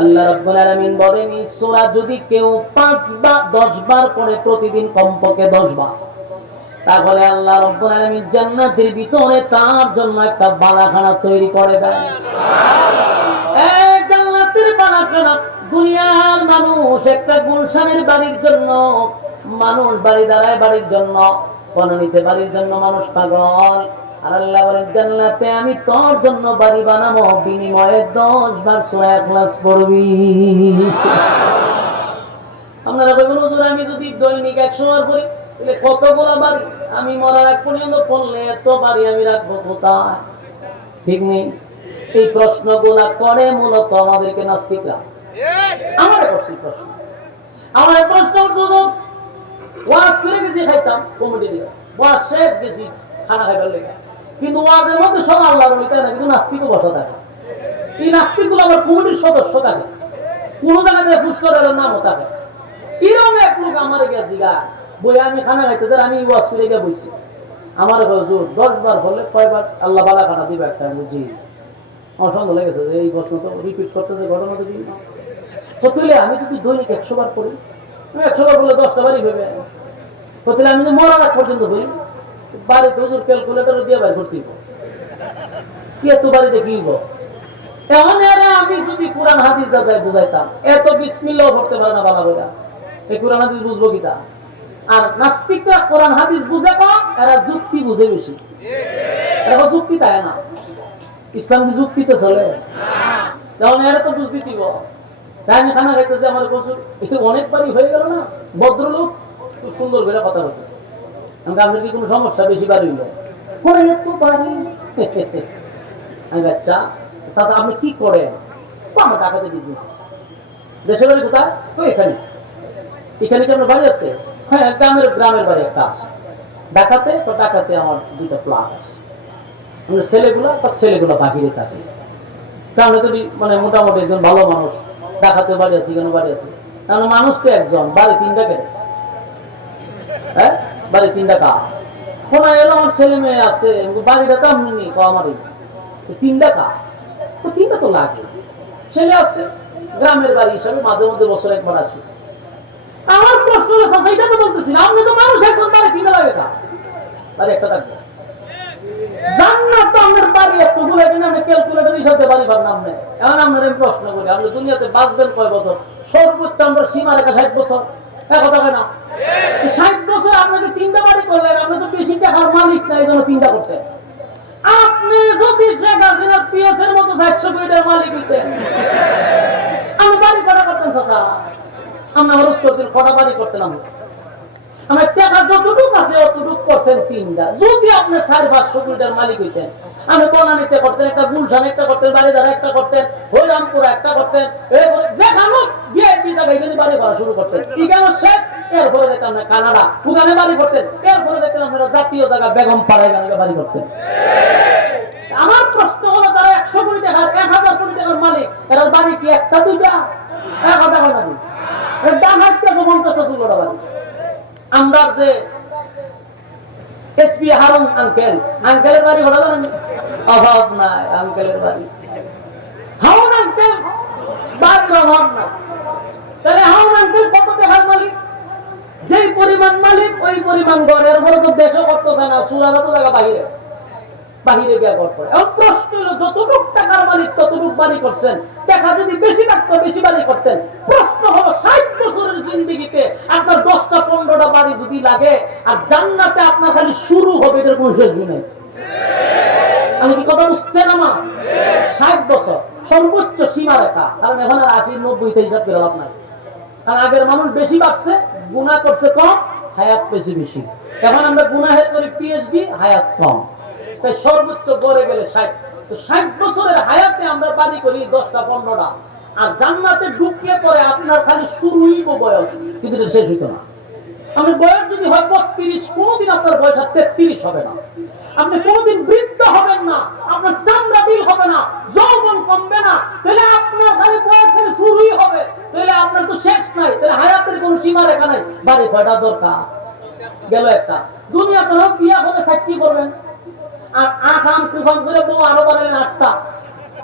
আল্লাহ রাব্বুল আলামিন বলেন এই সূরা যদি কেউ 5 বা 10 বার পড়ে প্রতিদিন কমপক্ষে 10 বার, তাহলে আল্লাহ রাব্বুল আলামিন জান্নাতের ভিতরে তার জন্য একটা বালাখানা তৈরি করে দেন। এই জান্নাতের বালাখানা, দুনিয়ার মানুষ একটা গুলশানের বাড়ির জন্য মানুষ বাড়ি দাঁড়ায়, বাড়ির জন্য বনানীতে বাড়ির জন্য মানুষ পাগল। আর আল্লাহ বলেন জান্নাতে আমি তোর জন্য বাড়ি বানাবো, বিনিময়ে 10 বার সূরা ইখলাস পড়বি। আপনারা বলবেন হুজুর আমি যদি দৈনিক 100 বার পড়ি তাহলে কতগুলো বাড়ি? আমি মরার এক পর্যন্ত পড়লে এত বাড়ি আমি রাখবো কোথায়? ঠিক নেই। এই প্রশ্নগুলা করে মূলত আমাদেরকে নাস্তিকরা। আমার প্রশ্ন ওয়াজ করে গেছি, খাইতাম কমিটি দিয়ে ওয়াজ শেষ গেছি খানা খাইবার লেগে, কিন্তু ওয়াজের মধ্যে সব আল্লাহর ওইটা না, কিন্তু নাস্তিকও বসা থাকে। এই নাস্তিকগুলো আমার কমিটির সদস্য থাকে, কোন জায়গায় পুষ্করের নামও থাকে। কিরম এক লোক আমার গিয়ে জিগা বই আমি খানা খাইতে আমি ওয়াজ করে গিয়ে বইছি, আমার 10 বার হলে কয়বার আল্লাহ বালা খানা দিবে একটা বুঝি। আমার সন্দেহ লেগেছে যে এই প্রশ্ন তো রিপিট করতেছে ঘটনা তো দিন তুলে আমি যদি দৈনিক 100 বার পড়ি, 100 বার বলে 10টা বাড়ি ভেবে প্রতিলে আমি যদি মরার আগ পর্যন্ত বই বাড়িতে হুজুর ক্যালকুলেটর দিয়ে বাড়ি করতে কি এত বাড়িতে কি এমন আমি যদি কোরআন হাদিস দাদায় বুঝাইতাম এত বিসমিল্লাহ করতে পারে না বাবা বইটা, এই কোরআন হাদিস বুঝবো কিতা? আর নাস্তিকরা কোরআন হাদিস বুঝে কম, এরা যুক্তি বুঝে বেশি। এরা যুক্তি তাই না, ইসলাম কি যুক্তিতে চলে? যেমন এরা তো বুঝতে দিব তাই আমি খানা খাইতেছে আমার বছর একটু অনেকবারই হয়ে গেল না, ভদ্রলোক খুব সুন্দর করে কথা বলতে, আপনার কি কোনো সমস্যা? বেশি বাড়ি হইল আচ্ছা চাচা আপনি কি করেন? আমার টাকাতে বিজনেস। দেশের বাড়ি কোথায়? তো এখানে। এখানে কি আপনার বাড়ি আছে? হ্যাঁ, গ্রামের বাড়ি একটা আছে ঢাকাতে। তো ঢাকাতে আমার 2টা ফ্ল্যাট আছে। ছেলেগুলো বাহিরে থাকে, গ্রামে যদি মানে মোটামুটি একজন ভালো মানুষ ঢাকাতে বাড়ি আছে, কেন বাড়ি আছে? কারণ মানুষ তো একজন, বাড়ি 3টা কেন? হ্যাঁ, বাড়ি 3টা কাজ শোনা এলো আমার ছেলে মেয়ে আছে, বাড়িটা তো আমি নেই আমারই 3টা কাজ, তো 3টা তো লাগে। ছেলে আছে, গ্রামের বাড়ি হিসাবে মাঝে মধ্যে বছর একবার আসে। আমার প্রশ্ন এটা তো বলতেছি না, আপনি তো মানুষ একজন বাড়ি 3টা লাগে কা বাড়ি একটা থাকবে। জান্নাত তো আমাদের বাড়ি একটু বলে দিন, আমি ক্যালকুলেটর হিসাবে বাড়ি পার নাম নেই। এখন আপনার আমি প্রশ্ন করি, আপনি দুনিয়াতে বাঁচবেন কয় বছর? সর্বোচ্চ আমরা সীমা রেখা 60 বছর। কথা হয় না? 60 বছর আপনাকে 3টা বাড়ি করলেন, আপনি তো বেশি টাকার মালিক না, এই জন্য 3টা করতেন। আপনি যদি শেখ হাসিনা পিএস এর মতো 400 কোটির মালিক হইতেন, আমি বাড়ি কটা করতেন চাচা? আমি আমার উত্তর দিন কটা বাড়ি করতেন? আমার টাকা যতটুকু আছে অতটুকু করছেন 3টা। যদি আপনি 500 কোটির মালিক হইতেন, আমি বনানীতে করতেন একটা, গুলশান একটা করতেন, বাড়িদারা একটা করতেন, হরিরামপুর একটা করতেন, যেখানে ভিআইপি জায়গায় যদি বাড়ি করা শুরু করতেন, এখানে শেষ। এরপরে দেখতাম না কানাডা ওখানে বাড়ি করতেন, এরপরে দেখতেন আপনারা জাতীয় জায়গা বেগম পাড়ায় এখানে বাড়ি করতেন। আমার প্রশ্ন হলো যারা 100 কোটি টাকার 1000 কোটি টাকার মালিক, এরা বাড়ি কি একটা 2টা? একটা টাকা নাকি ডান হাত থেকে 50টা 2টা বাড়ি। আমরা যে এসপি হারুন আঙ্কেলের বাড়ি ঘোরা জানেন? অভাব নাই আঙ্কেলের বাড়ি। হারুন আঙ্কেল বাড়ির অভাব না। তাহলে হারুন আঙ্কেল কত টাকার মালিক? যেই পরিমাণ মালিক ওই পরিমাণ ঘর। এর পরে তো দেশও করতেছে না, সুরারও তো জায়গা বাহিরে গিয়ে ঘর করে। এখন প্রশ্ন হলো যতটুকু টাকার মালিক ততটুকু বাড়ি করছেন, টাকা যদি বেশি থাকতো বেশি বাড়ি করতেন। প্রশ্ন হলো 60 বছরের জিন্দেগিতে আপনার 10টা 15টা বাড়ি যদি লাগে, আর জান্নাতে আপনার খালি শুরু হবে, এটার কোনো শেষ নেই। আমি কি কথা বুঝছেন? আমার 60 বছর সর্বোচ্চ সীমা রেখা। কারণ এখন আর 80 90তে হিসাব করে লাভ নাই। কারণ আগের মানুষ বেশি বাড়ছে, গুনাহ করছে কম, হায়াত বেশি বেশি। এখন আমরা গুনাহের করি পিএইচডি, হায়াত কম। তাই সর্বোচ্চ গড়ে গেলে 60। তো 60 বছরের হায়াতে আমরা বাড়ি করি 10টা 15টা, আর জান্নাতে ঢুকলে পরে আপনার খালি শুরুই বয়স, কিন্তু শেষ হইতো না। আপনার বয়স যদি হয় 32, কোনোদিন আপনার বয়স আর 33 হবে না। আপনি কোনোদিন বৃদ্ধ হবেন না, আপনার চামড়া বিল হবে না, যৌবন কমবে না। তাহলে আপনার খালি বয়সের শুরুই হবে, তাহলে আপনার তো শেষ নাই। তাহলে হায়াতের কোনো সীমা রেখা নাই। বাড়ি কয়টা দরকার? গেল একটা। দুনিয়াতে বিয়া হলে 60 করবেন, আর আখান তুফান করে বউ আরো বাড়ালেন 8টা।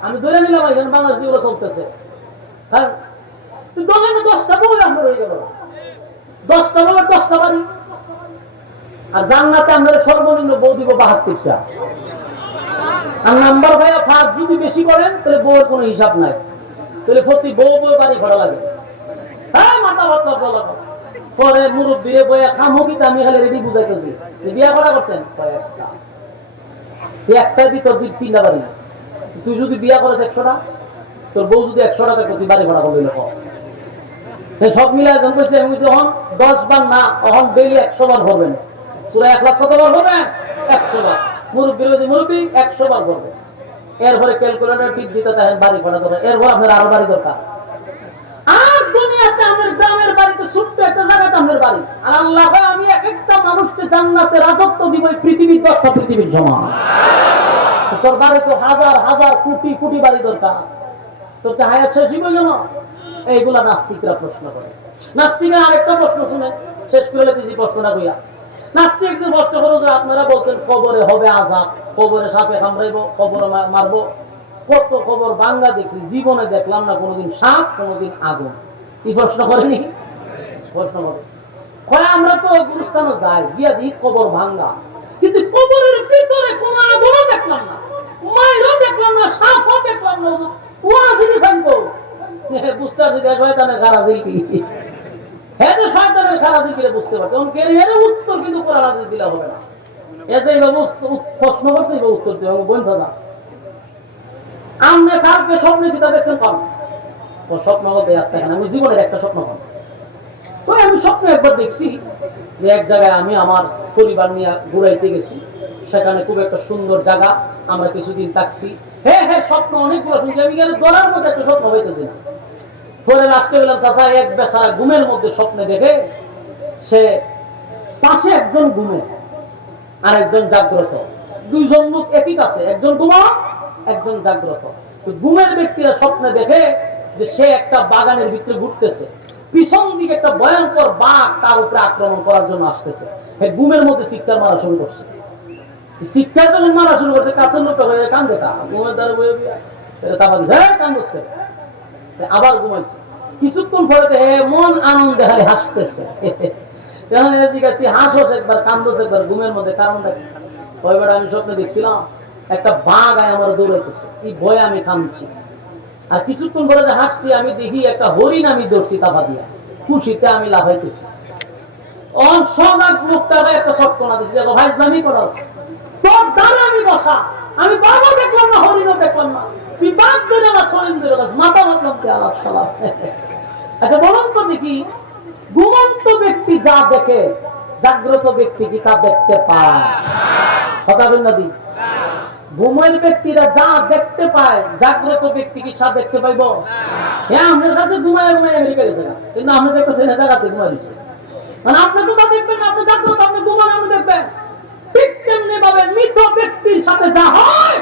আমি ধরে নিলাম এখানে বাংলাদেশ চলতেছে। হ্যাঁ, হয়ে গেল, 10টা বাবার 10টা বাড়ি। আর জান্নাতে আমরা সর্বনিম্ন বউ দিব 72টা। আর নাম্বার ভাইয়া ফার্স্ট যদি বেশি করেন তাহলে বউয়ের কোনো হিসাব নাই, তাহলে প্রতি বউ বাড়ি ভাড়া লাগে। হ্যাঁ, মাথা ভাত বলা পরে মুরব্বীরে বইয়া খামুকিতে আমি খালি রেডি বুঝাইতেছি বিয়া করা করছেন একটাই ভিতর 3টা বাড়ি। তুই যদি বিয়া করেছ 100টা, তোর বউ যদি 100টা থাকে তুই বাড়ি ভাড়া করবি। সব মিলে একজন কইছে আমি যখন 10 বার না তখন ডেইলি 100 বার ভরবেন। সূরা 1 লাখ কতবার ভরবেন? 100 বার। মুরব্বী 100 বার ভরবে। এরপরে ক্যালকুলেটর টিপ দিতে দেখেন বাড়ি ভাড়া দেবে। এরপর আপনার আরো বাড়ি দরকার। আর দুনিয়াতে আমার গ্রামের বাড়িতে ছোট্ট একটা জায়গাতে আমার বাড়ি। আর আল্লাহ আমি এক একটা মানুষকে জান্নাতে রাজত্ব দিব পৃথিবীর 10টা পৃথিবীর সমান। তোর বাড়ি তো হাজার হাজার কোটি কোটি বাড়ি দরকার, তোর কে হায়াত শেষ হইব না? এইগুলা নাস্তিকরা প্রশ্ন করে। নাস্তিকরা আরেকটা প্রশ্ন শুনে শেষ করে দিয়েছি প্রশ্নটা কইয়া। নাস্তিক যে প্রশ্ন করো যে আপনারা বলছেন কবরে হবে আযাব, কবরে সাপে কামড়াইব, কবরে মারবো। কত খবর বাংলা দেখি, জীবনে দেখলাম না কোনোদিন সাপ কোনোদিন আগুন। কি প্রশ্ন করেনি? প্রশ্ন করে আমরা তো গুরুস্থানে যাই, গিয়া দিই কবর ভাঙ্গা, কিন্তু কবরের ভিতরে কোন আগুনও দেখলাম না, মাইরও দেখলাম না, সাপও দেখলাম না। ওয়াজিনি খানতো বুঝতে পারছি শয়তানের সারা দিলকি। হ্যাঁ, তো শয়তানের সারা দিলকে বুঝতে পারছে। এর উত্তর কিন্তু কোরআন হাদিস দিলে হবে না। এতে এইভাবে প্রশ্ন করতে উত্তর দিবে বলছো না। আমরা কালকে স্বপ্নে যেটা দেখছেন পান ও স্বপ্ন বলতে আসতে এখানে আমি জীবনের একটা স্বপ্ন পান। তো আমি স্বপ্ন একবার দেখছি যে এক জায়গায় আমি আমার পরিবার নিয়ে ঘুরাইতে গেছি, সেখানে খুব একটা সুন্দর জায়গা, আমরা কিছুদিন থাকছি। হ্যাঁ হ্যাঁ, স্বপ্ন অনেকগুলো শুনছি, আমি গেলে গলার মধ্যে একটা স্বপ্ন হইতেছি না। পরে লাস্টে গেলাম চাচা এক বেচারা ঘুমের মধ্যে স্বপ্নে দেখে সে পাশে একজন ঘুমে আর একজন জাগ্রত, দুইজন লোক একই কাছে, একজন ঘুমা একজন জাগ্রত। ঘুমের ব্যক্তিরা স্বপ্নে দেখে যে সে একটা বাগানের ভিতরে ঘুরতেছে, পিছন দিকে একটা ভয়ঙ্কর বাঘ তার উপরে আক্রমণ করার জন্য আসতেছে। ঘুমের মধ্যে চিৎকার মারা শুরু করছে। চিৎকার যখন মারা শুরু করছে, কাছের লোকটা হয়ে কান্দে, ঘুমের দ্বারা বয়ে কান্দছে, আবার ঘুমাইছে। কিছুক্ষণ পরে মন আনন্দে হারে হাসতেছে। হাসো একবার, কান্দোস একবার, ঘুমের মধ্যে কারণটা কি? আমি স্বপ্নে দেখছিলাম একটা বাঘ আয় আমার দৌড়াইতেছে, এই ভয়ে আমি কাঁদছি। আর কিছুক্ষণ পরে যে হাসছি, আমি দেখি একটা হরিণ আমি ধরছি তাপা দিয়া, খুশিতে আমি লাফাইতেছি। একটা স্বপ্ন না দিচ্ছি, ভাই জানি করা তোর দ্বারা আমি বসা, আমি বাঘও দেখলাম না, হরিণও দেখলাম না, তুই বাঘ ধরে না হরিণ ধরে মাথা মাতলাম কে আলাপ সালাম। আচ্ছা বলুন তো দেখি, ঘুমন্ত ব্যক্তি যা দেখে জাগ্রত ব্যক্তি কি তা দেখতে পায়? কথা বল না দি। ঘুমের ব্যক্তিরা যা দেখতে পায় জাগ্রত ব্যক্তি কি সব দেখতে পাইব? হ্যাঁ, আমাদের কাছে ঘুমায় ঘুমায় আমেরিকা গেছে না, কিন্তু আমরা দেখতেছি না জায়গাতে ঘুমাই দিচ্ছে। মানে আপনি তো তা দেখবেন না, আপনি জাগ্রত, আপনি ঘুমান, আপনি দেখবেন। ঠিক তেমনি ভাবে মৃত ব্যক্তির সাথে যা হয়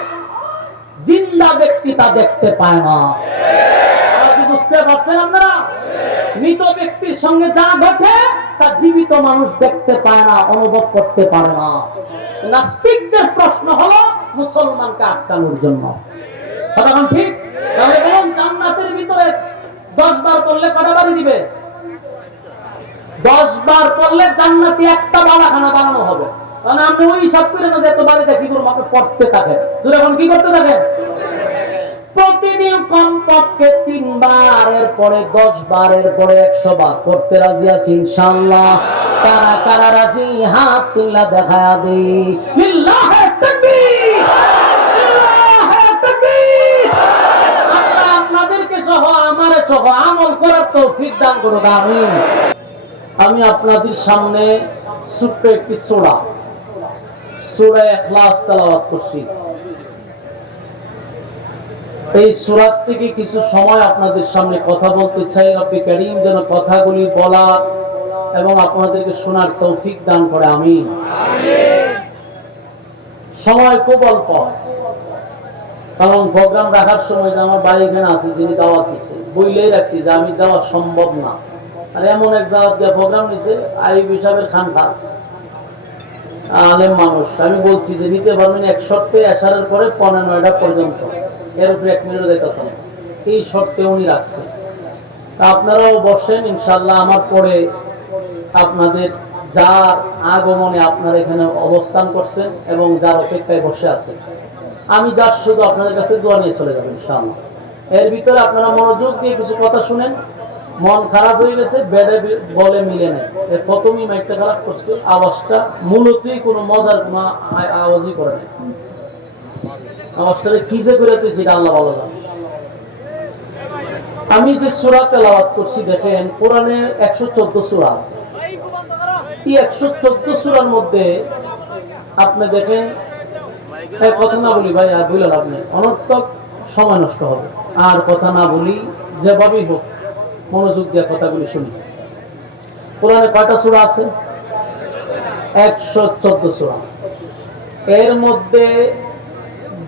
জিন্দা ব্যক্তি তা দেখতে পায় না। বুঝতে পারছেন আপনারা? মৃত ব্যক্তির সঙ্গে যা ঘটে তা জীবিত মানুষ দেখতে পায় না, অনুভব করতে পারে না। নাস্তিকদের প্রশ্ন হলো মুসলমানকে আটকানোর জন্য। তখন ঠিক তাহলে বলুন, জান্নাতের ভিতরে 10 বার করলে কটা বাড়ি দিবে? 10 বার করলে জান্নাতি একটা বালাখানা বানানো হবে। কারণ আপনি ওই হিসাব করে না যে এত বাড়িতে কি করবো, আপনি পড়তে থাকেন। এখন কি করতে থাকেন? প্রতিদিন কমপক্ষে 3 বার, এর পরে 10 বার, এর পরে 100 বার করতে রাজি আছি ইনশাআল্লাহ। কারা কারা রাজি হাত তুলে দেখায়া দেই। বিল্লাহে তাকবীর, বিল্লাহে তাকবীর। আল্লাহ আপনাদেরকে সহ আমারে সহ আমল করার তৌফিক দান করুন, আমিন। আমি আপনাদের সামনে ছোট্ট একটি সূরা ইখলাস তেলাওয়াত করছি। এই সূরা থেকে কিছু সময় আপনাদের সামনে কথা বলতে চাই। রব্বি কারীম যেন কথাগুলি বলার এবং আপনাদেরকে শোনার তৌফিক দান করে, আমিন। সময় খুব অল্প, কারণ প্রোগ্রাম রাখার সময় যে আমার বাড়ি এখানে আছে, যিনি দাওয়াত দিচ্ছে, বইলেই রাখছি যে আমি দেওয়া সম্ভব না। আর এমন এক জায়গা দিয়ে প্রোগ্রাম নিচ্ছে, আইব হিসাবের খানকার আলেম মানুষ, আমি বলছি যে নিতে পারবেন এক শর্তে, এশারের পরে 15টা পর্যন্ত, এর উপরে 1 মিনিটও দেখতে হবে, এই শর্তে উনি রাখছে। আপনারাও বসেন ইনশাআল্লাহ। আমার পরে আপনাদের যার আগমনে আপনারা এখানে অবস্থান করছেন এবং যার অপেক্ষায় বসে আছেন, আমি যার শুধু আপনাদের কাছে দোয়া নিয়ে চলে যাবেন ইনশাআল্লাহ। এর ভিতরে আপনারা মনোযোগ দিয়ে কিছু কথা শুনেন। মন খারাপ হয়ে গেছে, বেডে বলে মিলে নেই। প্রথমেই মাইকটা খারাপ করছে, আওয়াজটা মূলতই কোনো মজার কোনো আওয়াজই করে নেই। আওয়াজটারে কি যে করে তুই আল্লাহ ভালো জানে। আমি যে সূরা তেলাওয়াত করছি দেখেন, কোরআনে 114 সূরা আছে। এই 114 সূরার মধ্যে আপনি দেখেন, কথা না বলি ভাই, আর বুঝলেন আপনি অনর্থক সময় নষ্ট হবে। আর কথা না বলি, যেভাবেই হোক মনোযোগ দিয়ে কথাগুলি শুনি। কোরআনে কয়টা সূরা আছে? 114 সূরা। এর মধ্যে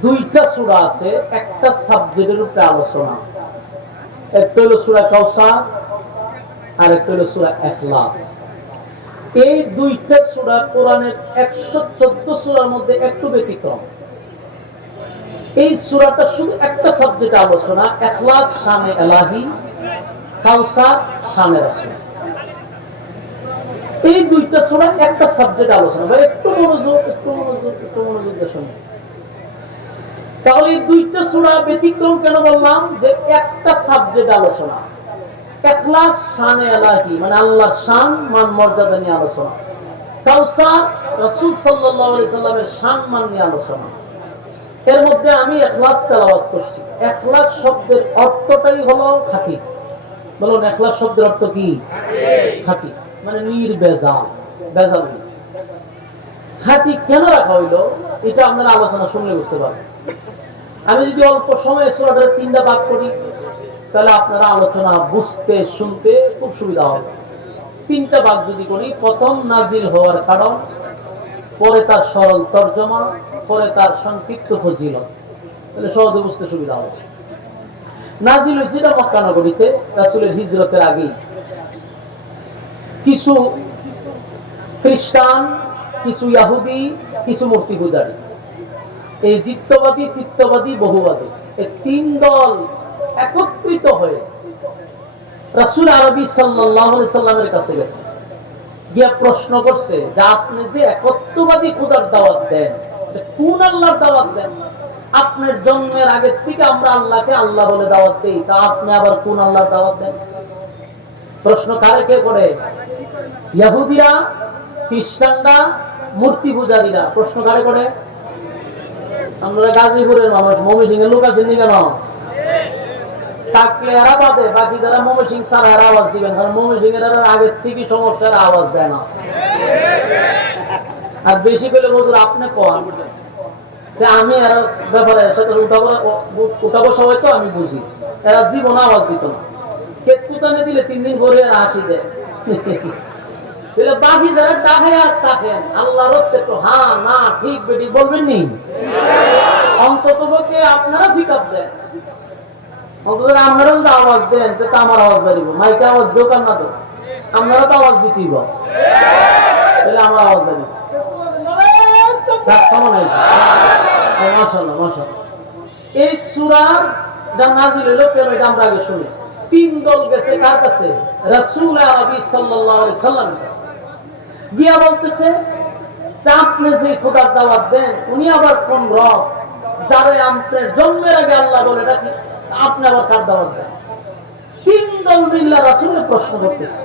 দুইটা সূরা আছে একটা সাবজেক্টের উপরে আলোচনা। একটা হলো সূরা কাউসার আর একটা হলো সূরা ইখলাস। এই দুইটা সূরা কোরআনের 114 সূরার মধ্যে একটু ব্যতিক্রম। এই সূরাটা শুধু একটা সাবজেক্টে আলোচনা, ইখলাস শানে ইলাহি, কাউসার শানে রাসূল। এই দুইটা সূরা একটা সাবজেক্টে আলোচনা। ভাই একটু মনোযোগ দিয়ে শুনুন। তাহলে এই দুইটা সূরা ব্যতিক্রম কেন বললাম? যে একটা সাবজেক্ট আলোচনা, ইখলাস শানে ইলাহি মানে আল্লাহর শান মান মর্যাদা নিয়ে আলোচনা, কাউসার রাসূল সাল্লাল্লাহু আলাইহি সাল্লামের শান মান নিয়ে আলোচনা। এর মধ্যে আমি ইখলাস তেলাওয়াত করছি। ইখলাস শব্দের অর্থটাই হলো খাঁটি। বলুন ইখলাস শব্দের অর্থ কি? খাঁটি মানে নির্ভেজাল, ভেজাল নেই। খাঁটি কেন রাখা হইলো এটা আপনারা আলোচনা শুনলে বুঝতে পারবেন। আমি যদি অল্প সময়ে সূরাটার 3টা ভাগ করি তাহলে আপনারা আলোচনা বুঝতে শুনতে খুব সুবিধা হবে। 3টা ভাগ যদি করি, প্রথম নাজিল হওয়ার কারণ, পরে তার সরল তর্জমা, পরে তার সংক্ষিপ্ত ফজিলত, তাহলে সহজে বুঝতে সুবিধা হবে। নাজিল হয়েছিল মক্কা নগরীতে রাসূলের হিজরতের আগেই। কিছু খ্রিস্টান, কিছু ইহুদি, কিছু মূর্তি পূজারী, এই দ্বিত্ববাদী, তৃতীয়বাদী, বহুবাদী, এই 3 দল একত্রিত হয়ে রাসূল আরবী সাল্লাল্লাহু আলাইহি সাল্লামের কাছে গেছে, গিয়া প্রশ্ন করছে যে আপনি যে একত্ববাদী খোদার দাওয়াত দেন, কোন আল্লাহর দাওয়াত দেন? আপনার জন্মের আগের থেকে আমরা আল্লাহকে আল্লাহ বলে দাওয়াত দেই, তা আপনি আবার কোন আল্লাহর দাওয়াত দেন? প্রশ্ন কারে কে করে? ইহুদিরা, খ্রিস্টানরা, মূর্তি পূজারীরা। প্রশ্ন কারে করে? আমরা গাজীপুরের মানুষ, ময়মনসিংহের লোক আছেন কেন? থাকলে এরা বাদে, বাকি যারা ময়মনসিংহ ছাড়া এরা আওয়াজ দিবেন, কারণ ময়মনসিংহের আগের থেকে সমস্যার আওয়াজ দেয় না। আর বেশি করে বলুন আপনি কন, আমি এর ব্যাপারে সাথে উঠা বসা হয়তো আমি বুঝি, এরা জীবন আওয়াজ দিত না। কেতকুতানে দিলে 3 দিন পরে এরা হাসি দেয়। বাকি যারা ডাকে আর থাকেন, আল্লাহর রাস্তে একটু হ্যাঁ না ঠিক বেটি বলবেন নি, অন্তত পক্ষে আপনারা পিক আপ দেন। অন্তত আপনারাও তো আওয়াজ দেন, তো আমার আওয়াজ বাড়িব। মাইকে আওয়াজ দোকান না তো, আপনারা তো আওয়াজ দিতেই বল, তাহলে আমার আওয়াজ বাড়িব। মাশাআল্লাহ মাশাআল্লাহ। এই সূরার নাযিল হলো কেন এটা আমরা আগে শুনি। 3 দল গেছে কার কাছে? রাসূল আরবী সাল্লাল্লাহু আলাইহি সাল্লাম গিয়া বলতেছে আপনি যে খোদার দাওয়াত দেন উনি আবার কোন রব, যারে আপনার জন্মের আগে আল্লাহ বলে ডাকি, আপনি আবার কার দাওয়াত দেন? 3 দল মিলে রাসূলের প্রশ্ন করতেছে।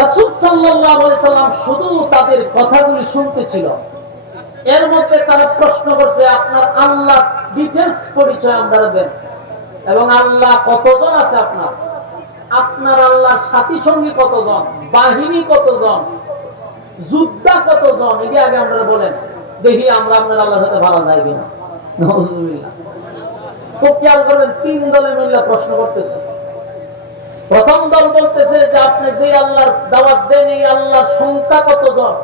রাসূল সাল্লাল্লাহু আলাইহি সাল্লাম শুধু তাদের কথাগুলি শুনতেছিল। এর মধ্যে তারা প্রশ্ন করছে আপনার আল্লাহ ডিটেইলস পরিচয় আমরা দেন, এবং আল্লাহ কতজন আছে আপনার, আপনার আল্লাহর সাথী সঙ্গী কতজন, বাহিনী কতজন, যোদ্ধা কতজন, এটি আগে আমরা বলেন, দেখি আমরা আপনার আল্লাহর সাথে ভালো যাই কিনা। নাউযুবিল্লাহ। খুব খেয়াল করবেন, 3 দলে মিলে প্রশ্ন করতেছে। প্রথম দল বলতেছে যে আপনি যে আল্লাহর দাওয়াত দেন এই আল্লাহর সংখ্যা কতজন,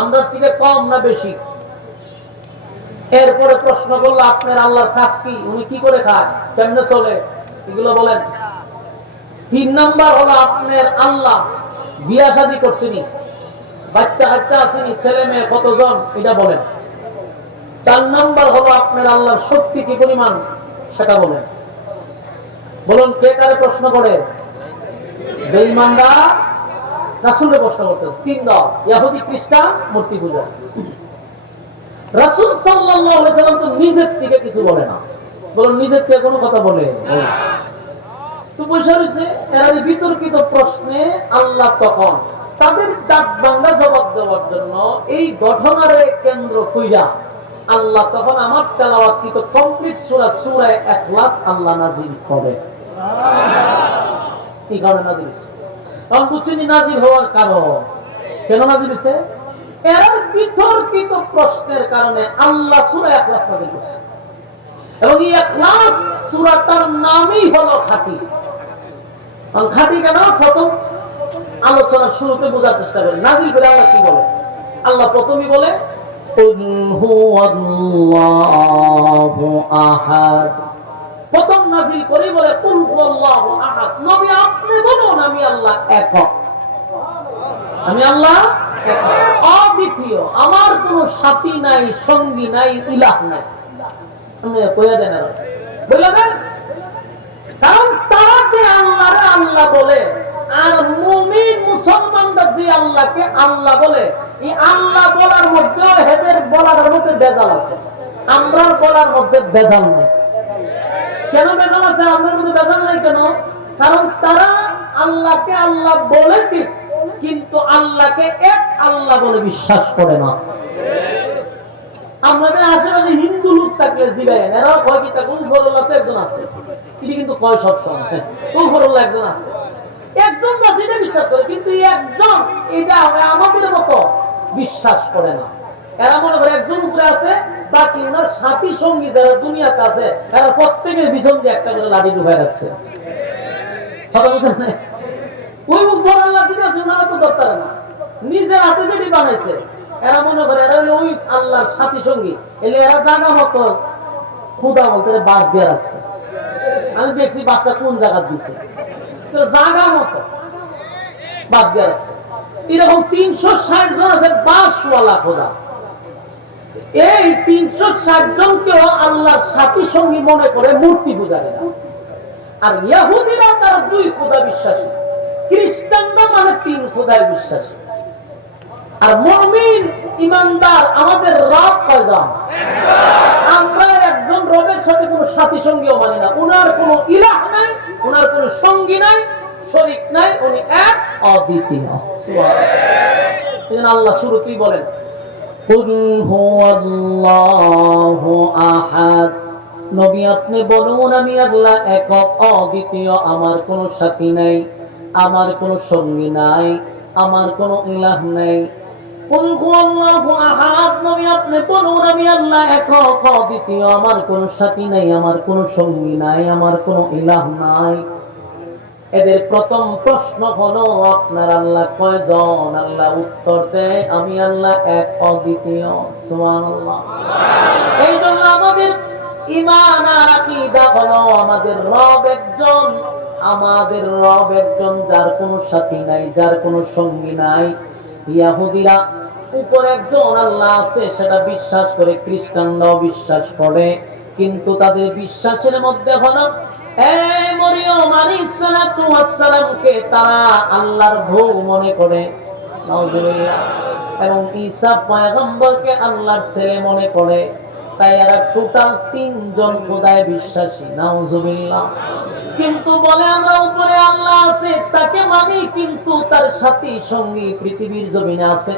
আমরা থেকে কম না বেশি? এরপরে প্রশ্ন করলো আপনার আল্লাহর কাজ কি, উনি কি করে খায়, কেমনে চলে, এগুলো বলেন। 3 নাম্বার হলো আপনার আল্লাহ বিয়া শাদী করছেনি, বাচ্চা কাচ্চা আসেনি, ছেলে মেয়ে কতজন, এটা বলেন। 4 নাম্বার হলো আপনার আল্লাহর শক্তি কি পরিমাণ, সেটা বলেন। বলুন কে কারে প্রশ্ন করে? বেঈমানরা রাসূলকে প্রশ্ন করতেছে। তিন দল, ইহুদি, খ্রিস্টান, মূর্তি পূজা। রাসূল সাল্লাল্লাহু আলাইহি ওয়াসাল্লাম তো নিজের থেকে কিছু বলে না। বলুন নিজের থেকে কোনো কথা বলে? তো বসে রয়েছে এরা বিতর্কিত প্রশ্নে আল্লাহ তখন তাদের দাঁত ভাঙা জবাব দেওয়ার জন্য এই ঘটনারে কেন্দ্র কইরা আল্লাহ তখন আমার তেলাওয়াতকৃত কমপ্লিট সূরা সূরা ইখলাস আল্লাহ নাযিল করে। কি কারণে নাযিল হয়েছে? কারণ বুঝছেন নাযিল হওয়ার কারণ কেন নাযিল হয়েছে? এর বিতর্কিত প্রশ্নের কারণে আল্লাহ সূরা ইখলাস নাযিল করেছে। এবং এই ইখলাস সূরাটার নামই হলো খাঁটি। খাঁটি কেন? প্রথম আলোচনার শুরুতে বোঝার চেষ্টা করি নাযিল করে আল্লাহ কি বলে। আল্লাহ প্রথমেই বলে কুল হুয়াল্লাহু আহাদ। প্রথম নাযিল করে বলে কুল হুয়াল্লাহু আহাদ। নবী আপনি বলুন আমি আল্লাহ একক, আমি আল্লাহ একক, অদ্বিতীয়, আমার কোনো সাথী নাই, সঙ্গী নাই, ইলাহ নাই। আপনি কইয়া দেন, বলে দেন। কারণ তারা যে আল্লাহরে আল্লাহ বলে আর মুমিন মুসলমানরা যে আল্লাহকে আল্লাহ বলে, এই আল্লাহ বলার মধ্যে হেদের বলার মধ্যে ভেজাল আছে, আমরার বলার মধ্যে ভেজাল নেই। কেন ভেজাল আছে? আমরার মধ্যে ভেজাল নাই কেন? কারণ তারা আল্লাহকে আল্লাহ বলে ঠিক, কিন্তু আল্লাহকে এক আল্লাহ বলে বিশ্বাস করে না। আমাদের আশেপাশে হিন্দু লোক থাকলে জিগায়েন, এরাও কয় কি কুলফরুল্লাহ তো একজন আছে, তিনি কিন্তু কয় সব সময় কুলফরুল্লাহ একজন আছে, একজন নাসিরে বিশ্বাস করে, কিন্তু একজন এটা আমাদের মতো বিশ্বাস করে না। এরা মনে করে একজন উপরে আছে, বাকি ওনার সাথী সঙ্গী যারা দুনিয়াতে আছে এরা প্রত্যেকের পিছন দিয়ে একটা করে লাঠি ঢুকায় রাখছে। কথা বুঝেন না? ওই উপর আল্লাহ ঠিক আছে, ওনারা তো দরকার না, নিজের হাতে যেটি বানাইছে এরা মনে করে এরা ওই আল্লাহর সাথী সঙ্গী। এলে এরা জায়গা মতো খুদা বলতে বাস দিয়ে রাখছে। আমি দেখছি বাসটা কোন জায়গা দিচ্ছে, জায়গা মতো বাস দিয়ে রাখছে। এরকম 360 জন আছে বাসওয়ালা খোদা। এই 360 জনকেও আল্লাহর সাথী সঙ্গী মনে করে মূর্তি পূজারীরা। আর ইহুদিরা তারা 2 খোদা বিশ্বাসী, খ্রিস্টানরা মানে 3 খোদায় বিশ্বাসী। আর মুমিন ইমানদার আমাদের রব কয়জন? আমরা একজন রবের সাথে কোনো সাথী সঙ্গীও মানি না। উনার কোনো ইলাহ নাই, উনার কোনো সঙ্গী নাই, শরীক নাই, উনি এক অদ্বিতীয়। সুবহানাল্লাহ। এজন্য আল্লাহ শুরুতেই বলেন কুল হুয়াল্লাহু আহাদ। নবী আপনি বলুন আমি আল্লাহ একক, অদ্বিতীয়, আমার কোনো সাথী নাই, আমার কোনো সঙ্গী নাই, আমার কোনো ইলাহ নাই। কুল হুয়াল্লাহু আহাদ। নবী আপনি বলুন আমি আল্লাহ একক, অদ্বিতীয়, আমার কোনো সাথী নাই, আমার কোনো সঙ্গী নাই, আমার কোনো ইলাহ নাই। এদের প্রথম প্রশ্ন হলো আপনার আল্লাহ কয়জন? আল্লাহ উত্তর দেয় আমি আল্লাহ এক, অদ্বিতীয়। সুবহানাল্লাহ। এই জন্য আমাদের ঈমান আর আকীদা হলো আমাদের রব একজন, আমাদের রব একজন, যার কোনো সাথী নাই, যার কোনো সঙ্গী নাই। ইহুদিরা উপর একজন আল্লাহ আছে সেটা বিশ্বাস করে, খ্রিস্টানরাও বিশ্বাস করে, কিন্তু তাদের বিশ্বাসের মধ্যে হলো মরিয়ম আলাইহিস সালাতু ওয়াস সালামকে তারা আল্লাহর বউ মনে করে, নাউজুবিল্লাহ, এবং ঈসা পয়গম্বরকে আল্লাহর ছেলে মনে করে। তাই এরা টোটাল 3 জন খোদায় বিশ্বাসী, নাউজুবিল্লাহ। কিন্তু বলে আমরা উপরে আল্লাহ আছে তাকে মানি, কিন্তু তার সাথী সঙ্গী পৃথিবীর জমিনে আছে।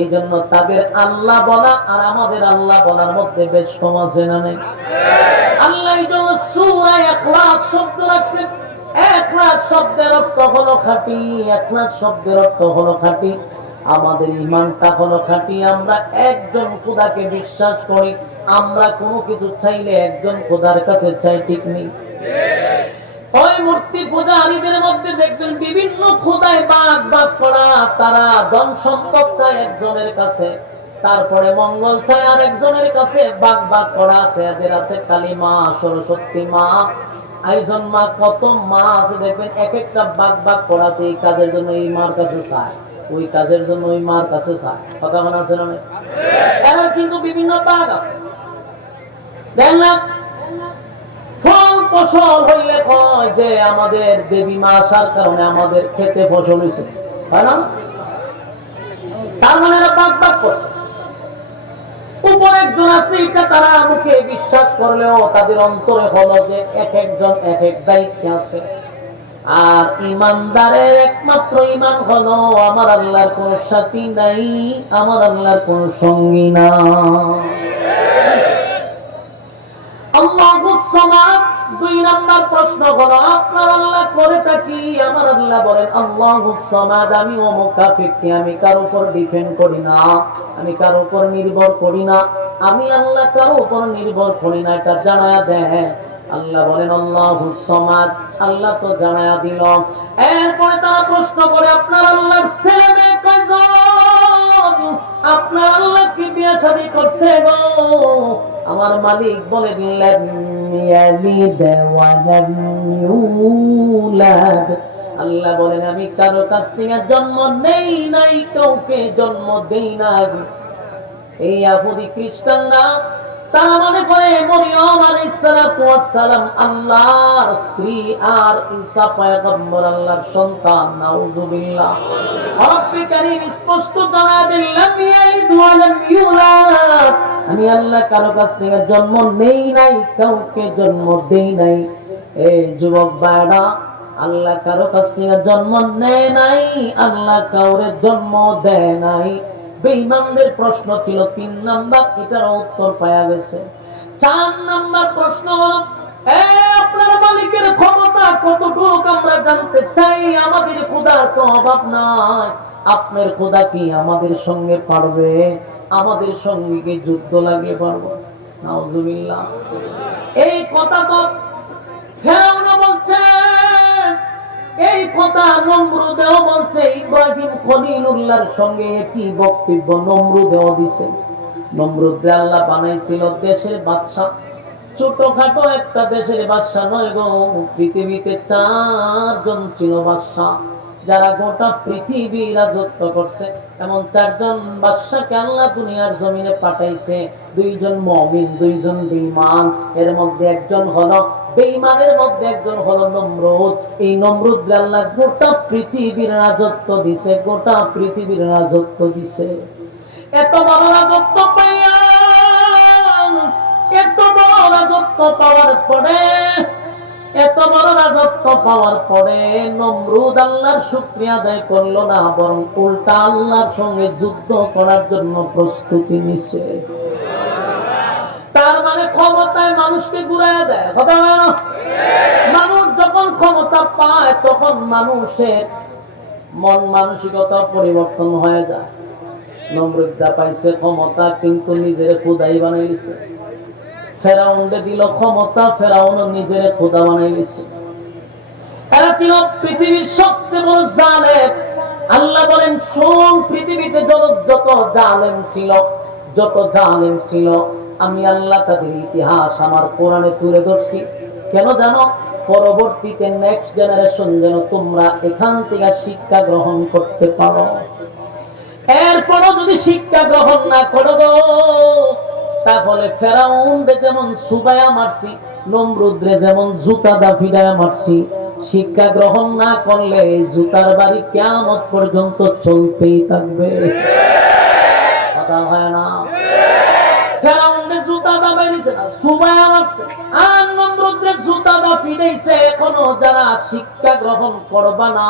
এই জন্য তাদের আল্লাহ বলা আর আমাদের আল্লাহ বলার মধ্যে বেশ কম আছে না নাই? আল্লাহ এই জন্য সূরা ইখলাস শব্দ রাখছে। ইখলাস শব্দের অর্থ হলো খাঁটি, ইখলাস শব্দের অর্থ হলো খাঁটি। আমাদের ঈমানটা হলো খাঁটি, আমরা একজন খোদাকে বিশ্বাস করি। আমরা কোনো কিছু চাইলে একজন খোদার কাছে চাই, ঠিক নেই? ওই মূর্তি পূজারীদের মধ্যে দেখবেন বিভিন্ন খোদায় ভাগ ভাগ করা, তারা ধন সম্পদ চায় একজনের কাছে, তারপরে মঙ্গল চায় আরেকজনের কাছে, ভাগ ভাগ করা আছে। এদের আছে কালী মা, সরস্বতী মা, আইজন মা, কত মা আছে দেখবেন, এক একটা ভাগ ভাগ করা আছে। এই কাজের জন্য এই মার কাছে চায়, ওই কাজের জন্য ওই মার কাছে চায়। কথা মনে আছে না? এরা কিন্তু বিভিন্ন ভাগ আছে। দেখ না ফল ফসল হইলে কয় যে আমাদের দেবী মা আসার কারণে আমাদের খেতে ফসল হয়েছে, তাই না? তার মানে এরা বাদ বাদ করছে। উপর একজন আছে, এটা তারা মুখে বিশ্বাস করলেও তাদের অন্তরে হলো যে এক একজন এক এক দায়িত্বে আছে। আর ইমানদারের একমাত্র ইমান হলো আমার আল্লাহর কোন সাথী নাই, আমার আল্লাহর কোন সঙ্গী না। আল্লাহুস সামাদ। দুই নাম্বার প্রশ্ন হলো আপনার আল্লাহ করে থাকি, আমার আল্লাহ বলেন আল্লাহুস সামাদ, আমি ও মুকাফিরকে আমি কারো উপর ডিপেন্ড করি না, আমি কারো উপর নির্ভর করি না, আমি আল্লাহ কারো উপর নির্ভর করি না, এটা জানায়া দেয়। আল্লাহ বলেন আল্লাহুস সামাদ, আল্লাহ তো জানায়া দিল। এরপরে তারা প্রশ্ন করে আপনার আল্লাহর ছেলে মেয়ে কয়জন, আপনার আল্লাহ কি বিয়ে শাদী করছে গো? আমার মালিক বলে দিলেন ইয়ালিদ ওয়া লাম ইউলাদ। আল্লাহ বলেন আমি কারো কাছ থেকে জন্ম নেই নাই, কাউকে জন্ম দেই নাই। এই ইহুদি খ্রিস্টানরা তারা মনে করে মরিয়ম আলাইহিস সালাতু ওয়াস সালাম আল্লাহর স্ত্রী আর ঈসা পয়গম্বর আল্লাহর সন্তান। নাউযুবিল্লাহ। রব্বে কারীম স্পষ্ট জানায় দিলেন ইয়ালিদ ওয়া লাম ইউলাদ, আমি আল্লাহ কারো কাছ থেকে জন্ম নেই নাই, কাউকে জন্ম দেই নাই। এই যুবক ভাইরা, আল্লাহ কারো কাছ থেকে জন্ম নেয় নাই, আল্লাহ কাউরে জন্ম দেয় নাই। বেঈমানদের প্রশ্ন ছিল 3 নাম্বার, এটার উত্তর পাওয়া গেছে। 4 নাম্বার প্রশ্ন হলো আপনার মালিকের ক্ষমতা কতটুকু আমরা জানতে চাই। আমাদের খোদার তো অভাব নাই, আপনার খোদা কি আমাদের সঙ্গে পারবে? আমাদের সঙ্গে কি যুদ্ধ লাগিয়ে পারবো? নাউযুবিল্লাহ। এই কথা তো ফেরাউন বলছে, এই কথা নমরুদেও বলছে, ইব্রাহিম খলিলুল্লাহর সঙ্গে একই বক্তব্য নমরুদেও দিছে। নমরুদকে আল্লাহ বানাইছিল দেশের বাদশা, ছোটখাটো একটা দেশের বাদশা নয় গো, পৃথিবীতে 4 জন ছিল বাদশা যারা গোটা পৃথিবী রাজত্ব করছে। এমন 4 জন বাদশাকে আল্লাহ দুনিয়ার জমিনে পাঠাইছে। 2 জন মুমিন, 2 জন বেঈমান। এর মধ্যে একজন হলো বেঈমানের মধ্যে একজন হলো নমরুদ। এই নমরুদ আল্লাহ গোটা পৃথিবীর রাজত্ব দিছে, গোটা পৃথিবীর রাজত্ব দিছে। এত বড় রাজত্ব পাইয়া, এত বড় রাজত্ব পাওয়ার পরে, এত বড় রাজত্ব পাওয়ার পরে নমরুদ আল্লাহর শুকরিয়া আদায় করলো না, বরং উল্টা আল্লাহর সঙ্গে যুদ্ধ করার জন্য প্রস্তুতি নিছে। তার মানে ক্ষমতায় মানুষকে ঘুরাইয়া দেয়, কথা বলো না? মানুষ যখন ক্ষমতা পায় তখন মানুষের মন মানসিকতা পরিবর্তন হয়ে যায়। নমরুদ পাইছে ক্ষমতা, কিন্তু নিজের খোদাই বানাইছে। ফেরাউনকে দিল ক্ষমতা, ফেরাউন নিজের খোদা বানাইছে। এরা ছিল পৃথিবীর সবচেয়ে বড় জালেম। আল্লাহ বলেন শোন, পৃথিবীতে যত জালেম ছিল, যত জালেম ছিল, আমি আল্লাহ তাদের ইতিহাস আমার কোরআনে তুলে ধরছি। কেন জানো? পরবর্তীতে নেক্সট জেনারেশন যেন তোমরা এখান থেকে শিক্ষা গ্রহণ করতে পারো। এরপরও যদি শিক্ষা গ্রহণ না করো তাহলে ফেরাউনকে যেমন সুবায়া মারছি, নমরুদরে যেমন জুতা দা ফিরায়া মারছি, শিক্ষা গ্রহণ না করলে জুতার বাড়ি কিয়ামত পর্যন্ত চলতেই থাকবে। কথা হয় না? ফেরাউনকে জুতা দা মেরেছে না, সুবায়া মারছে, আর নমরুদরে জুতা দা ফিরাইছে। এখনো যারা শিক্ষা গ্রহণ করবা না,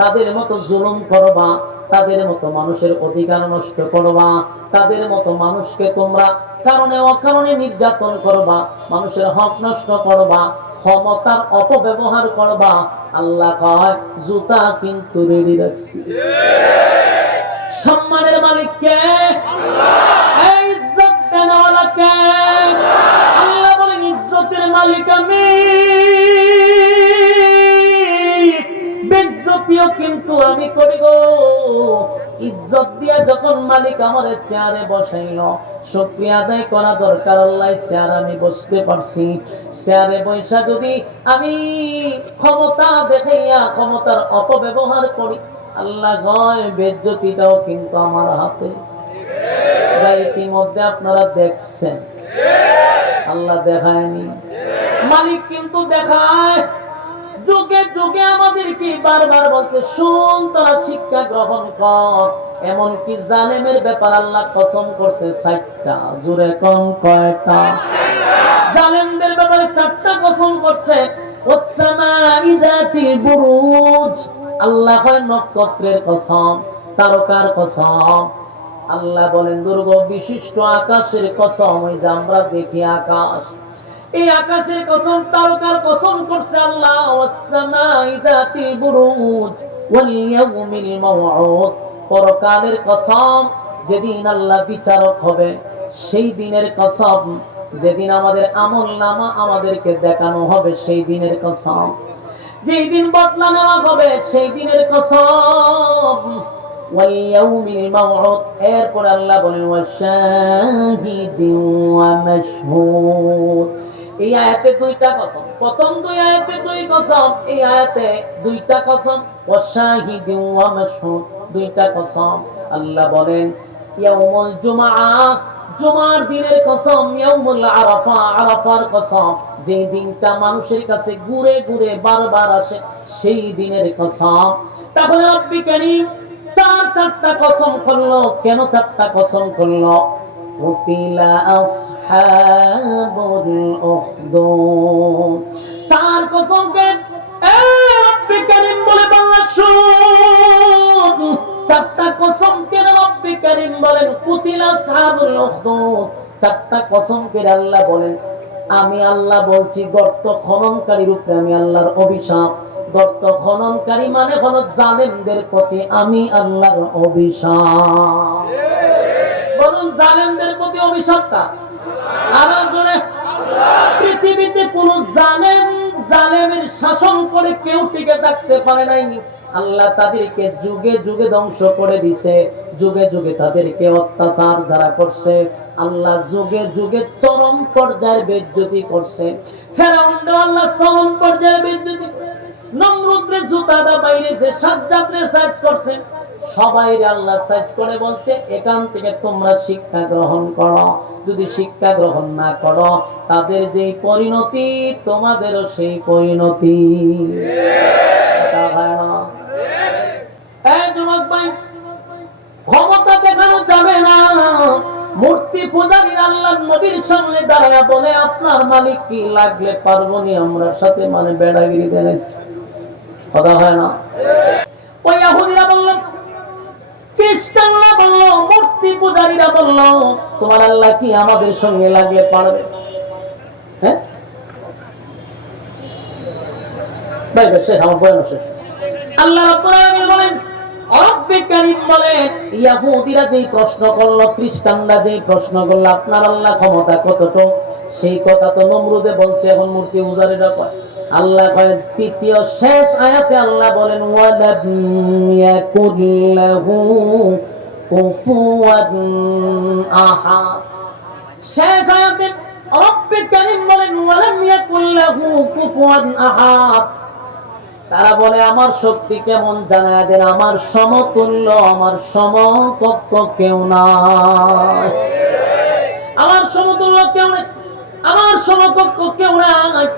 তাদের মতো জুলুম করবা, তাদের মতো মানুষের অধিকার নষ্ট করবা, তাদের মতো মানুষকে তোমরা কারণে অকারণে নির্যাতন করবা, মানুষের হক নষ্ট করবা, ক্ষমতার অপব্যবহার করবা, আল্লাহ কয় জুতা কিন্তু রেডি রাখছি। সম্মানের মালিক কে? আল্লাহ। ইজ্জত দেওয়ালা কে? আল্লাহ বলেন ইজ্জতের মালিক আমি, বেইজ্জতিও কিন্তু আমি করি গো। ইজ্জত দিয়া যখন মালিক আমাদের চেয়ারে বসাইল, শুকরিয়া আদায় করা দরকার। আল্লাহ চেয়ার আমি বসতে পারছি, চেয়ারে বৈশা যদি আমি ক্ষমতা দেখাইয়া ক্ষমতার অপব্যবহার করি, আল্লাহ গয় বেইজ্জতিটাও কিন্তু আমার হাতে। ইতিমধ্যে আপনারা দেখছেন, আল্লাহ দেখায়নি। মালিক কিন্তু দেখায় যুগে যুগে আমাদেরকে বারবার বলছে, শোন তোরা শিক্ষা গ্রহণ কর। এমনকি জালেমের ব্যাপার আল্লাহ কসম করছে 4টা। জোরে কোন কয়টা? জালেমদের ব্যাপারে 4টা কসম করছে। ওয়াসসামাই যাতিল বুরুজ, আল্লাহ হয় নক্ষত্রের কসম, তারকার কসম। আল্লাহ বলেন দুর্গ বিশিষ্ট আকাশের কসম, ওই যে আমরা দেখি আকাশ, এই আকাশের কসম, তারকার কসম করছে আল্লাহ। ওয়াসসামাই যাতিল বুরুজ ওয়াল ইয়াউমিল মাউউদ, পরকালের কসম, যেদিন আল্লাহ বিচারক হবে সেই দিনের কসম, যেদিন আমাদের আমলনামা আমাদেরকে দেখানো হবে সেই দিনের কসম, যেই দিন বদলা নেওয়া হবে সেই দিনের কসম। ওয়াল ইয়াউমিল মাউউদ, এরপর আল্লাহ বলেন ওয়াশাহিদিন ওয়া মাশহুদ। এই আয়াতে 2টা কসম, প্রথম 2 আয়াতে 2 কসম, এই আয়াতে 2টা কসম। ওয়াশাহিদিন ওয়া মাশহুদ, 2টা কসম। আল্লাহ বলেন ইয়াউমুল জুমআহ, জুমার দিনের কসম। ইয়াউমুল আরাফা, আরাফার কসম, যে দিনটা মানুষের কাছে ঘুরে ঘুরে বারবার আসে সেই দিনের কসম। তাহলে রব্বি কারীম 4টা কসম করলো। কেন 4টা কসম করলো? কুতিলা আসহাবুল উখদুদ, 4 কসম করে রব্বি কারীম বলে বাংলা শুন। 4টা কসম কেন রব্বি কারীম বলেন কুতিলা আসহাবুল উখদুদ? 4টা কসম করে আল্লাহ বলেন, আমি আল্লাহ বলছি গর্ত খননকারীর উপরে আমি আল্লাহর অভিশাপ। গর্ত খননকারী মানে হলো জালেমদের প্রতি আমি আল্লাহর অভিশাপ। বলুন জালেমদের প্রতি অভিশাপটা আল্লাহ জোরে। পৃথিবীতে কোন জালেম জালেমের শাসন করে কেউ টিকে থাকতে পারে নাই। আল্লাহ তাদেরকে যুগে যুগে ধ্বংস করে দিছে, যুগে যুগে তাদেরকে অত্যাচার যারা করছে আল্লাহ যুগে যুগে চরম পর্যায়ের বেইজ্জতি করছে। ফেরাউনকে আল্লাহ চরম পর্যায়ের বেইজ্জতি করছে, নমরুদরে জুতাদা বাইরেছে, সাজ্জাদরে সাইজ করছে, সবাই আল্লাহ সাইজ করে বলছে এখান থেকে তোমরা শিক্ষা গ্রহণ করো। যদি শিক্ষা গ্রহণ না করো তাদের যেই পরিণতি তোমাদেরও সেই পরিণতি। ক্ষমতা দেখানো যাবে না। মূর্তি পূজারী আল্লাহ নবীর সামনে দাঁড়ায় বলে আপনার মালিক কি লাগলে পারবো নি আমরা সাথে মানে বেড়াগিরি দেখাইছি। কথা হয় না? ওই ইহুদিরা বলল, খ্রিস্টানরা বলল, মূর্তি পূজারীরা বলল তোমার আল্লাহ কি আমাদের সঙ্গে লাগলে পারবে? হ্যাঁ ভাই শেষ, আমার বয়ান শেষ। আল্লাহ রাব্বুল আলামিন বলেন, রব্বে কারীম বলেন ইহুদিরা যেই প্রশ্ন করলো, খ্রিস্টানরা যেই প্রশ্ন করলো আপনার আল্লাহ ক্ষমতা কতটুকু, সেই কথা তো নমরুদে বলছে, এখন মূর্তি পূজারীরা কয়। আল্লাহ কয় তৃতীয় শেষ আয়াতে আল্লাহ বলেন ওয়ালাম ইয়াকুল লাহু কুফুয়ান আহাদ। শেষ আয়াতে রব্বে কারীম বলেন ওয়ালাম ইয়াকুল লাহু কুফুয়ান আহাদ। তারা বলে আমার শক্তি কেমন জানায় দেন, আমার সমতুল্য আমার সমকক্ষ কেউ নাই, আমার সমতুল্য কেউ নাই, আমার সমকক্ষ কেউ নাই।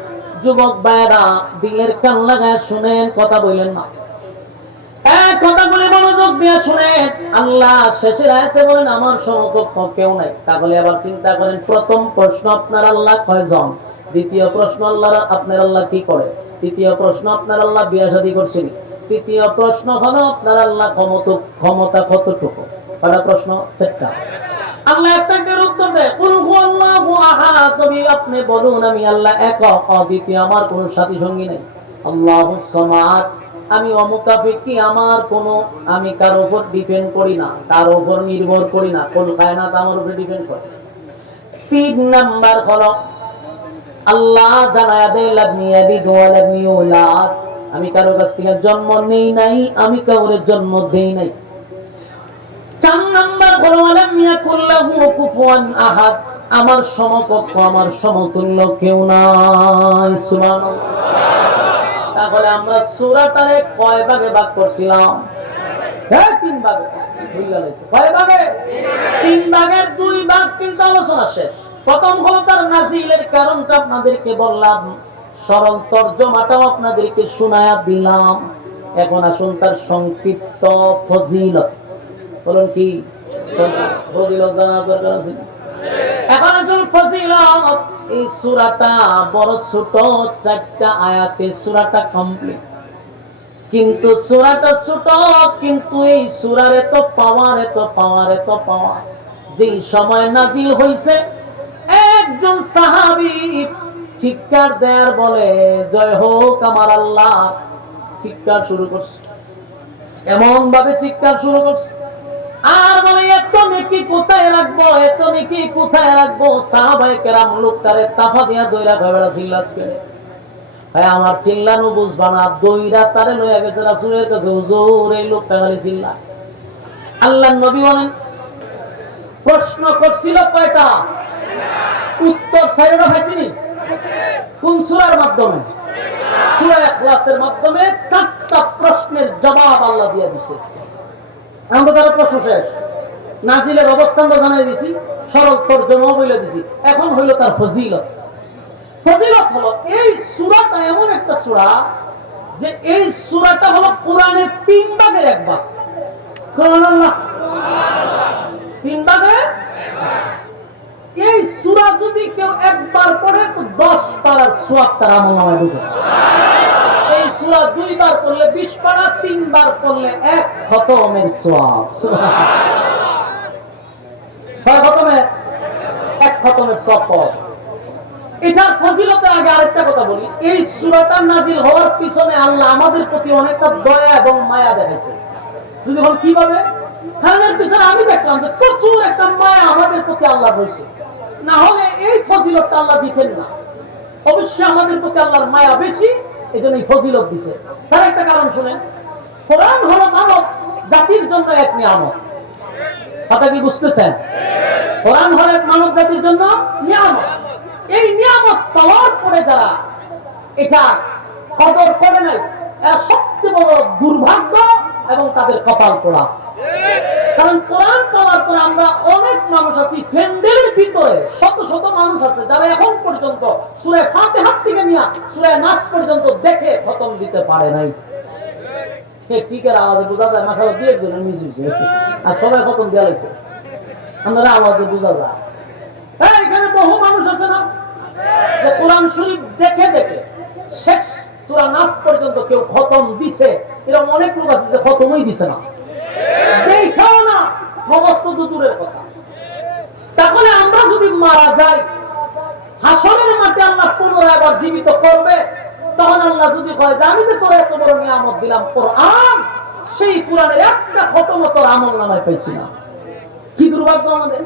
যুবক ভাইরা দিলের কান লাগায় শুনেন, কথা বললেন না, এক কথা বলে মনোযোগ দিয়ে শুনেন। আল্লাহ শেষের আয়াতে বলেন আমার সমকক্ষ কেউ নাই। তাহলে আবার চিন্তা করেন, প্রথম প্রশ্ন আপনার আল্লাহ কয়জন? দ্বিতীয় প্রশ্ন আল্লাহ আপনার আল্লাহ কি করে? তৃতীয় প্রশ্ন আপনার আল্লাহ বিয়ে শাদী করছেন? তৃতীয় প্রশ্ন হলো আপনার আল্লাহ ক্ষমতা কতটুকু? কয়টা প্রশ্ন? 4টা। আল্লাহ একটা উত্তর দেয়, কুল হুয়াল্লাহু আহাদ, নবী আপনি বলুন আমি আল্লাহ একক অদ্বিতীয়, আমার কোনো সাথী সঙ্গী নেই। আল্লাহুস সামাদ, আমি অমুকাফিকি, আমার কোনো আমি কারো উপর ডিপেন্ড করি না, কারো উপর নির্ভর করি না, কোন কায়নাত আমার উপর ডিপেন্ড করে। 3 নাম্বার হলো আল্লাহ জানায়া দেয় লাম ইয়ালিদ ওয়া লাম ইউলাদ, আমি কারো কাছ থেকে জন্ম নেই নাই, আমি কাউরে জন্ম দেই নাই। 4 নাম্বার হলো লাম ইয়াকুল লাহু কুফুয়ান আহাদ, আমার সমকক্ষ আমার সমতুল্য কেউ নাই। সুবহানাল্লাহ। তাহলে আমরা সূরাটারে কয় ভাগে ভাগ করছিলাম? হ্যাঁ 3 ভাগে। ভুল গেছে। কয় ভাগে? 3 ভাগের 2 ভাগ কিন্তু আলোচনা শেষ। প্রথম হলো তার নাজিলের কারণটা আপনাদেরকে বললাম, সরল তর্জমাটাও আপনাদেরকে শোনায়া দিলাম। এখন আসুন তার সংক্ষিপ্ত ফজিলত। বলুন কি ফজিলত জানার দরকার আছে? এখন আসুন ফজিলত। এই সূরাটা বড় ছোট, 4টা আয়াতে সূরাটা কমপ্লিট। কিন্তু সূরাটা ছোট, কিন্তু এই সূরার এত পাওয়ার, এত পাওয়ার, এত পাওয়ার। যেই সময় নাজিল হইছে, একজন সাহাবী চিৎকার দেয়ার বলে, জয় হোক আমার আল্লাহ, চিৎকার শুরু করছে। এমন ভাবে চিৎকার শুরু করছে আর বলে, এত নেকি কোথায় রাখবো, এত নেকি কোথায় রাখবো। সাহাবায়ে কেরাম লোকটারে তাফা দিয়া দইরা ভাবেরা চিল্লাচ্ছে। ভাই আমার চিল্লানো বুঝবা না, দইরা তারে লইয়া গেছে রাসূলের কাছে। হুজুর এই লোকটা খালি চিল্লায়। আল্লাহর নবী বলেন, প্রশ্ন করছিল কয়টা? উত্তর সাইরা পাইছিনি। কোন সূরার মাধ্যমে? সূরা ইখলাসের মাধ্যমে 4টা প্রশ্নের জবাব আল্লাহ দিয়ে দিয়েছে। আমরা তার প্রশ্ন শেষ, নাজিলের অবস্থানটা জানিয়ে দিছি, সরল তর্জমাও বলে দিছি। এখন হইল তার ফজিলত। ফজিলত হলো এই সূরাটা এমন একটা সূরা যে এই সূরাটা হলো কোরআনের 3 ভাগের 1 ভাগ। সুবহানাল্লাহ। 3 ভাগের এই সূরা যদি কেউ একবার পড়ে তো 10 পারার সওয়াব তার আমলনামায় ঢুকে। এই সূরা 2 বার পড়লে 20 পারা, 3 বার পড়লে 1 খতমের সওয়াব। ছয় খতমের 1 খতমের সওয়াব। এটার ফজিলতের আগে আরেকটা কথা বলি। এই সূরাটা নাজিল হওয়ার পিছনে আল্লাহ আমাদের প্রতি অনেকটা দয়া এবং মায়া দেখাইছে। যদি বল কিভাবে? কারণের পিছনে আমি দেখলাম যে প্রচুর একটা মায়া আমাদের প্রতি আল্লাহ রয়েছে, না হলে এই ফজিলতটা আল্লাহ দিতেন না। অবশ্যই আমাদের প্রতি আল্লাহর মায়া বেশি, এজন্য এই ফজিলত দিছে। তার একটা কারণ শুনেন, কোরআন হলো মানব জাতির জন্য এক নিয়ামত। কথা কি বুঝতেছেন? কোরআন হলো মানব জাতির জন্য নিয়ামত। এই নিয়ামত পাওয়ার পরে যারা এটা কদর করে নাই, এরা সবচেয়ে বড় দুর্ভাগ্য এবং তাদের কপাল পোড়া। কারণ কোরআন পাওয়ার পর আমরা অনেক মানুষ আছি ফ্যান্ডেলের ভিতরে, শত শত মানুষ আছে যারা এখন পর্যন্ত সূরা ফাতিহা থেকে নিয়ে সূরা নাস পর্যন্ত দেখে খতম দিতে পারে নাই। টিকের আওয়াজে বোঝা যায় মাশাআল্লাহ দিয়ে দিলেন মিউজিক, আর সবাই খতম দেওয়া হয়েছে। আমরা আওয়াজে বোঝা যায়। এখানে বহু মানুষ আছে না যে কোরআন শরীফ দেখে দেখে শেষ সূরা নাস পর্যন্ত কেউ খতম দিছে, এরকম অনেক লোক আছে যে খতমই দিছে না, দেখাও না, মগজ তো দূরের কথা। তাহলে আমরা যদি মারা যাই, হাসরের মাঠে আল্লাহ পুনরায় আবার জীবিত করবে, তখন আল্লাহ যদি কয় যে আমি যে তোর এত বড় নিয়ামত দিলাম কোরআন, সেই কোরআনের একটা খতম তোর আমলনামায় পাইছি না। কি দুর্ভাগ্য আমাদের!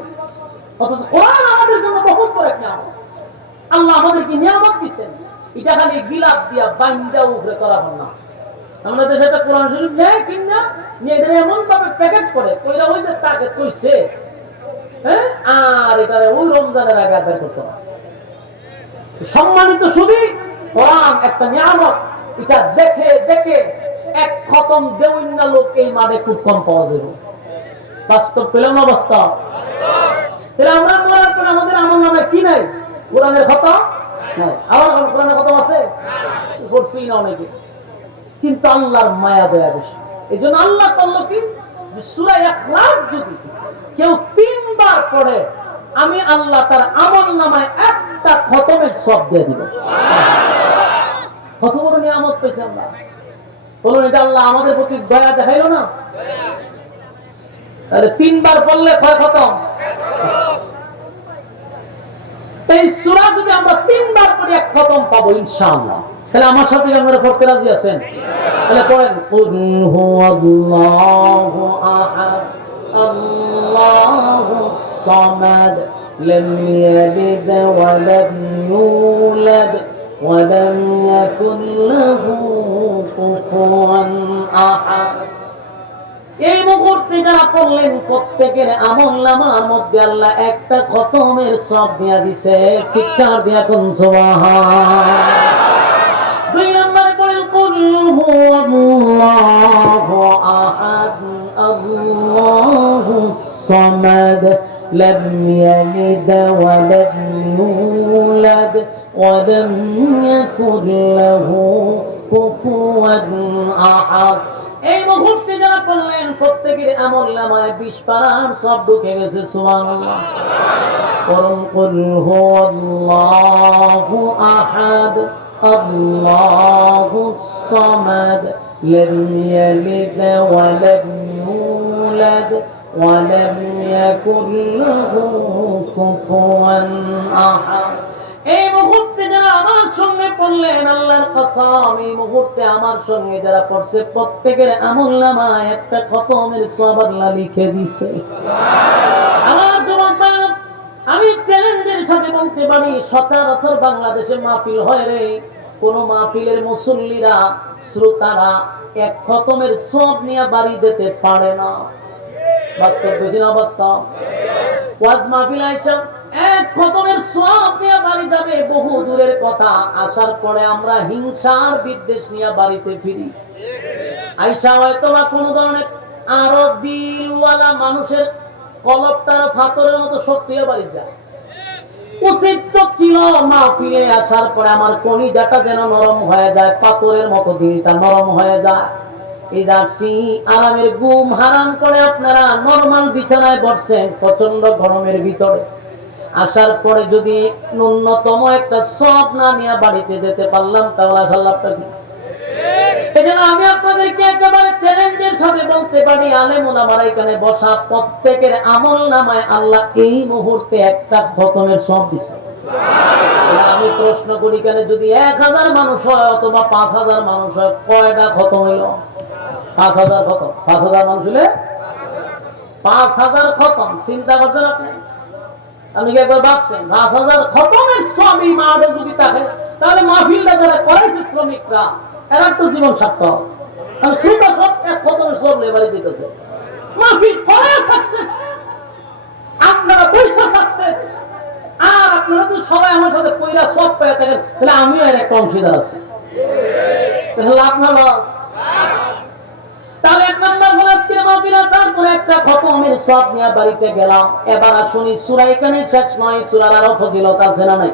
অথচ কোরআন আমাদের জন্য বহুত বড় এক নিয়ামত। আল্লাহ আমাদেরকে নিয়ামত দিচ্ছেন, এটা খালি গিলাপ দিয়া বাইন্দা উপরে করা হল না। আমরা দেশে একটা কোরআন শরীফ নেয় কিনা নিয়ে এমন ভাবে প্যাকেট করে কইরা ওই যে তাকে কইছে, হ্যাঁ, আর এটা ওই রমজানের আগে আদায় করতে হবে। সম্মানিত শুধু কোরআন একটা নিয়ামত, এটা দেখে দেখে 1 খতম দেউইন না লোক এই মাঠে খুব কম পাওয়া যাবে। বাস্তব পেলাম অবস্থা। তাহলে আমরা মরার পরে আমাদের আমল নামে কি নাই? কোরআনের খতম নাই। আবার কোরআনের খতম আছে করছি না অনেকে, কিন্তু আল্লাহর মায়া দয়া বেশি। এই জন্য আল্লাহ বলল কি, সূরা ইখলাস যদি কেউ 3 বার পড়ে, আমি আল্লাহ তার আমল নামায় 1টা খতমের সওয়াব দিয়ে দিব। কত বড় নিয়ামত পেয়েছি আমরা! বলুন, এটা আল্লাহ আমাদের প্রতি দয়া দেখাইলো না? তাহলে 3 বার পড়লে কয় খতম? এই সূরা যদি আমরা 3 বার পড়ি 1 খতম পাবো ইনশাআল্লাহ। তাহলে আমার সাথে আপনারা পড়তে রাজি আছেন? তাহলে পড়েন, কুল হুয়াল্লাহু আহাদ আল্লাহুস সামাদ লাম ইয়ালিদ ওয়া লাম ইউলাদ ওয়া লাম ইয়াকুল লাহু কুফুয়ান আহাদ। এই মুহূর্তে যারা পড়লেন প্রত্যেকের আমলনামার মধ্যে আল্লাহ 1টা খতমের সওয়াব দিয়া দিছে। চিৎকার দিয়া কোন সুবহান। 2 নম্বরে পড়েন, কুল হুয়াল্লাহু আহাদ আল্লাহুস সামাদ লাম ইয়ালিদ ওয়া লাম يولد ولم يكن له كفوا أحد এই মুহূর্তে যারা পড়লেন প্রত্যেকের আমলনামায় 20 পারার সব ঢুকে গেছে সুবহানাল্লাহ করুন কুল হুয়াল্লাহু আহাদ আল্লাহুস সামাদ লাম ইয়ালিদ ওয়া লাম ইউলাদ ওয়া লাম ইয়াকুল লাহু কুফুয়ান আহাদ এই মুহূর্তে যারা আমার সঙ্গে পড়লেন আল্লাহর কসম এই মুহূর্তে আমার সঙ্গে যারা পড়ছে প্রত্যেকের আমলনামায় একটা খতমের সওয়াব আল্লাহ লিখে দিয়েছে আমার জবান আমি চ্যালেঞ্জের সাথে বলতে পারি সচরাচর বাংলাদেশে মাহফিল হয় রে কোন মাহফিলের মুসল্লিরা শ্রোতারা এক খতমের সওয়াব নিয়ে বাড়ি যেতে পারে না বাস্তব বুঝি না বাস্তব ওয়াজ মাহফিল আয়েশা এক খতমের সওয়াব নিয়ে বাড়ি যাবে বহু দূরের কথা আসার পরে আমরা হিংসার বিদ্বেষ নিয়ে বাড়িতে ফিরি আয়েশা হয়তো বা কোন ধরনের আরো দিলওয়ালা মানুষের কলবটা পাথরের মতো শক্তি বাড়ি যায় উচিত তো ছিল মাহফিলে আসার পরে আমার কলিজাটা যেন নরম হয়ে যায় পাথরের মতো দিলটা নরম হয়ে যায় আরামের ঘুম হারাম করে আপনারা নরমাল বিছানায় বসছেন প্রচন্ড গরমের ভিতরে আসার পরে যদি ন্যূনতম একটা সওয়াব না নিয়ে বাড়িতে যেতে পারলাম তাহলে আসার লাভটা কি এজন্য আমি আপনাদেরকে একেবারে চ্যালেঞ্জের সাথে বলতে পারি আলেম ওলামারা এখানে বসা প্রত্যেকের আমলনামায় আল্লাহ এই মুহূর্তে একটা খতমের সওয়াব দিয়েছে আমি প্রশ্ন করি কেন যদি 1000 মানুষ হয় অথবা 5000 মানুষ হয় কয়টা খতম হইল 5000 খতম 5000 মানুষ হলে 5000 খতম চিন্তা করছেন আপনি আমি কি একবার ভাবছেন 5000 খতমের সওয়াব এই মাঠে যদি থাকে তাহলে মাহফিলটা যারা করাইছে শ্রমিকরা এরা তো জীবন সার্থক আর সুন্দর সব এক খতমের সওয়াব লেবারি দিতেছে মাহফিল করে সাকসেস আপনারা পয়সা সাকসেস আর আপনারা তো সবাই আমার সাথে পয়লা সব পেয়ে থাকেন তাহলে আমিও এর একটা অংশীদার আছি লাভ না লস তাহলে এক নাম্বার হলো আজকে মাহফিল আসার পরে একটা খতমের সওয়াব নিয়ে বাড়িতে গেলাম এবার শুনি সূরা এখানে শেষ নয় সূরার আরো ফজিলত আছে না নাই